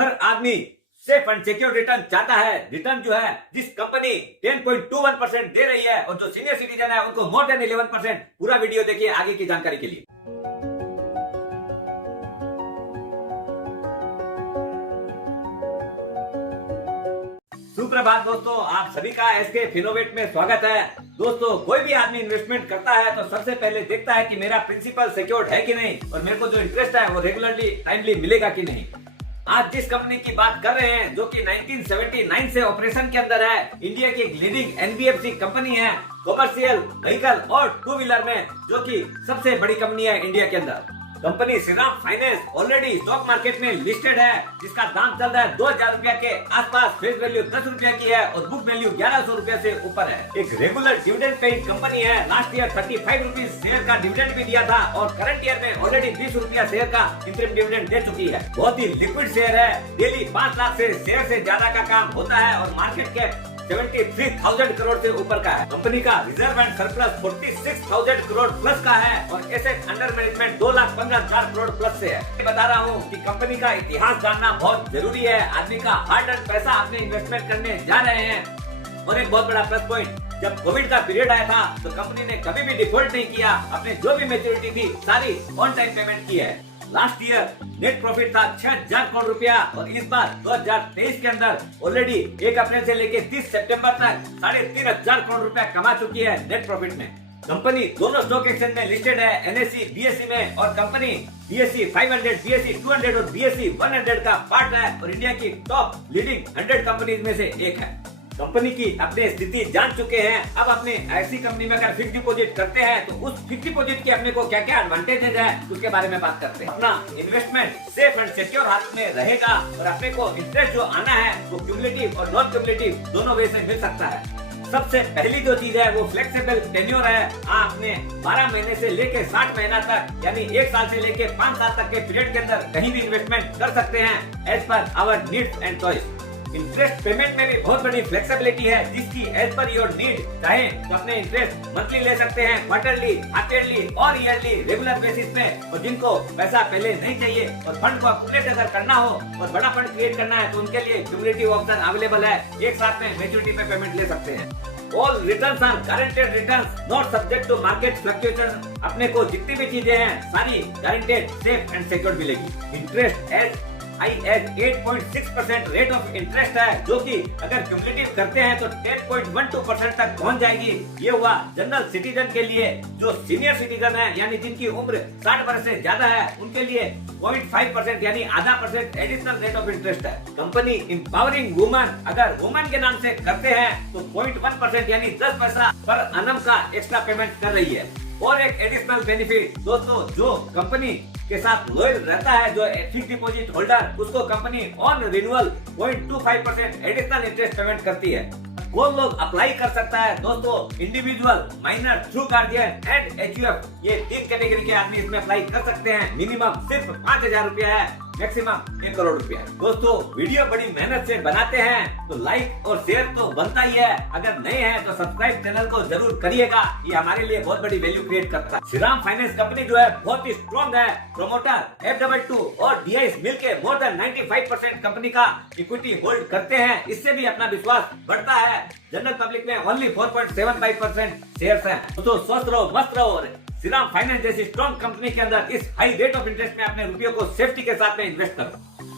हर आदमी safe and secure return चाहता है। रिटर्न जो है जिस कंपनी 10.21% दे रही है और जो सीनियर सिटीजन है उनको मोर देन 11%। पूरा वीडियो देखिए आगे की जानकारी के लिए। सुप्रभात दोस्तों, आप सभी का एसके फिनोवेट में स्वागत है। दोस्तों, कोई भी आदमी इन्वेस्टमेंट करता है तो सबसे पहले देखता है कि मेरा प्रिंसिपल सिक्योर्ड है कि नहीं और मेरे को जो इंटरेस्ट है वो रेगुलरली टाइमली मिलेगा कि नहीं। आज जिस कंपनी की बात कर रहे हैं जो कि 1979 से ऑपरेशन के अंदर है, इंडिया की एक लीडिंग एनबीएफसी कंपनी है कॉमर्शियल व्हीकल और टू व्हीलर में, जो कि सबसे बड़ी कंपनी है इंडिया के अंदर। Company Shriram finance already stock market में लिस्टेड है, जिसका दाम चल रहा है 2000 रुपया के आसपास। फेस वैल्यू 10 रुपया की है और बुक वैल्यू 1100 रुपया से ऊपर है। एक रेगुलर डिविडेंड पेइंग कंपनी है। लास्ट ईयर 35 रुपीज शेयर का डिविडेंड भी दिया था और करंट ईयर में ऑलरेडी 20 रुपया शेयर का इंटरिम डिविडेंड दे चुकी है। बहुत ही लिक्विड शेयर है। डेली 5 लाख से शेयर से ज्यादा का काम होता है और मार्केट कैप 73,000 करोड़ से ऊपर का है। कंपनी का reserve and surplus 46,000 crore plus का है और asset under management 2,15,000 crore plus से है। मैं बता रहा हूँ कि कंपनी का इतिहास जानना बहुत जरूरी है। आदमी का हार्ड अर्न पैसा अपने इन्वेस्टमेंट करने जा रहे हैं। और एक बहुत बड़ा प्लस पॉइंट, जब कोविड का पीरियड आया था तो कंपनी ने कभी भी डिफॉल्ट नहीं किया। अपने जो भी मैच्योरिटी थी सारी ऑन टाइम पेमेंट की है। लास्ट ईयर नेट प्रॉफिट था 6,000 करोड़ रुपया और इस बार 2023 के अंदर ऑलरेडी 1 अप्रैल से लेके 30 सितंबर तक 3,500 करोड़ रुपया कमा चुकी है नेट प्रॉफिट में। कंपनी दोनों स्टॉक एक्सचेंज में लिस्टेड है, एनएसई बीएसई में, और कंपनी बीएसई 500, बीएसई 200 और बीएसई 100 का पार्ट है और इंडिया की टॉप लीडिंग 100 कंपनीज में से एक है। कंपनी की अपनी स्थिति जान चुके हैं। अब अपने ऐसी कंपनी में अगर फिक्स डिपॉजिट करते हैं तो उस फिक्स डिपॉजिट के अपने को क्या क्या एडवांटेजेस है उसके बारे में बात करते हैं। अपना इन्वेस्टमेंट सेफ एंड सिक्योर हाथ में रहेगा और अपने को इंटरेस्ट जो आना है वो क्यूमुलेटिव और नॉन क्यूमुलेटिव दोनों वे से मिल सकता है। सबसे पहली जो चीज है वो फ्लेक्सिबल टेन्योर है। आपने 12 महीने से लेके 60 महीना तक यानी 1 साल से लेके 5 साल तक के पीरियड के अंदर कहीं भी इन्वेस्टमेंट कर सकते हैं as per our needs and choice. Interest payment में भी बहुत बड़ी फ्लेक्सिबिलिटी है, जिसकी एज पर योर नीड चाहे तो अपने इंटरेस्ट मंथली ले सकते हैं, क्वार्टरली, हाफ ईयरली और ईयरली रेगुलर बेसिस पे। और जिनको पैसा पहले नहीं चाहिए और फंड को अक्यूमुलेट अगर करना हो और बड़ा फंड क्रिएट करना है तो उनके लिए क्यूमुलेटिव ऑप्शन अवेलेबल है। एक साथ में मैच्योरिटी पे पेमेंट ले सकते हैं। All returns are guaranteed returns, not subject to market fluctuation। अपने को जितनी भी चीजें हैं सारी गारंटेड, सेफ एंड सिक्योर मिलेगी। Interest as high as 8.6% rate of interest है, जो कि अगर क्यूमुलेटिव करते हैं तो 10.12% तक पहुंच जाएगी। ये हुआ जनरल सिटीजन के लिए। जो सीनियर सिटीजन है यानी जिनकी उम्र 60 वर्ष से ज्यादा है उनके लिए 0.5% यानी आधा % एडिशनल रेट ऑफ इंटरेस्ट है। कंपनी इंपावरिंग वुमन अगर वुमन के नाम से करते हैं तो 0.1% यानी 10 पैसा पर annum का एक्स्ट्रा पेमेंट कर रही है। और एक एडिशनल बेनिफिट दोस्तों, जो कंपनी के साथ लॉयल रहता है, जो फिक्स डिपॉजिट होल्डर, उसको company on renewal 0.25% additional interest payment करती है। कौन लोग अप्लाई कर सकता है दोस्तों? Individual, minor, through guardian and HUF, ये 3 कैटेगरी के आदमी इसमें अप्लाई कर सकते हैं। मिनिमम सिर्फ 5,000 रुपया है, मैक्सिमम 1 करोड़ रुपया। दोस्तों, वीडियो बड़ी मेहनत से बनाते हैं तो लाइक और शेयर तो बनता ही है। अगर नए हैं तो सब्सक्राइब चैनल को जरूर करिएगा, ये हमारे लिए बहुत बड़ी वैल्यू क्रिएट करता है। श्रीराम फाइनेंस कंपनी जो है बहुत ही स्ट्रॉन्ग है। प्रोमोटर F22 और DIs मिलके मोर देन 95% कंपनी का इक्विटी होल्ड करते हैं। इससे भी अपना विश्वास बढ़ता है। जनरल पब्लिक में ओनली 4.75% शेयर्स हैं। तो स्वस्थ रहो, मस्त रहो और श्रीराम फाइनेंस जैसी स्ट्रॉन्ग कंपनी के अंदर इस हाई रेट ऑफ इंटरेस्ट में अपने रुपयों को सेफ्टी के साथ में इन्वेस्ट करो।